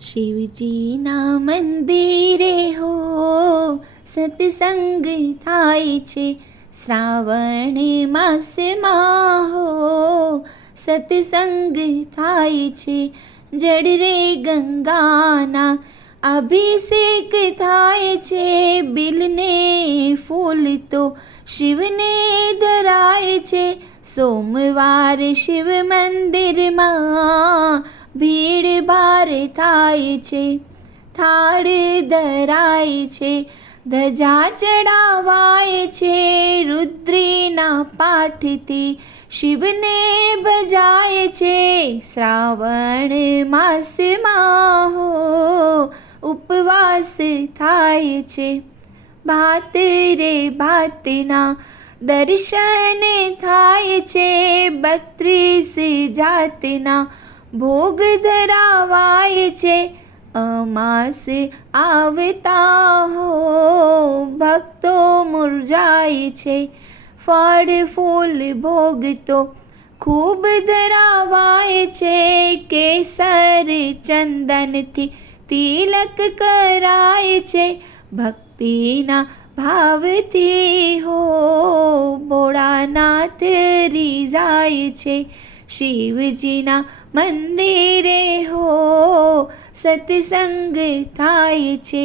શિવજીના મંદિરે હો સત્સંગ થાય છે, શ્રાવણ માસમાં હો સત્સંગ થાય છે. જડ રે ગંગાના અભિષેક થાય છે, બિલને ફૂલ તો શિવને ધરાય છે. સોમવાર શિવ મંદિરમાં ભીડ ભાર થાય છે, થાળ ધરાય છે, ધજા ચડાવાય છે. રુદ્રીના પાઠથી શિવને ભજાય છે, શ્રાવણ માસમાં હો ઉપવાસ થાય છે. ભાત રે ભાતના દર્શન થાય છે, 32 જાતના ભોગ ધરાવાય છે. અમાસ આવતા હો ભક્તો મુરઝાય છે, ફળ ફૂલ ભોગ તો ખૂબ ધરાવાય છે. કેસર ચંદનથી તિલક કરાય છે, ભક્તિના ભાવથી હો ભોળાનાથ રીઝાય છે. શિવજીના મંદિરે હો સત્સંગ થાય છે.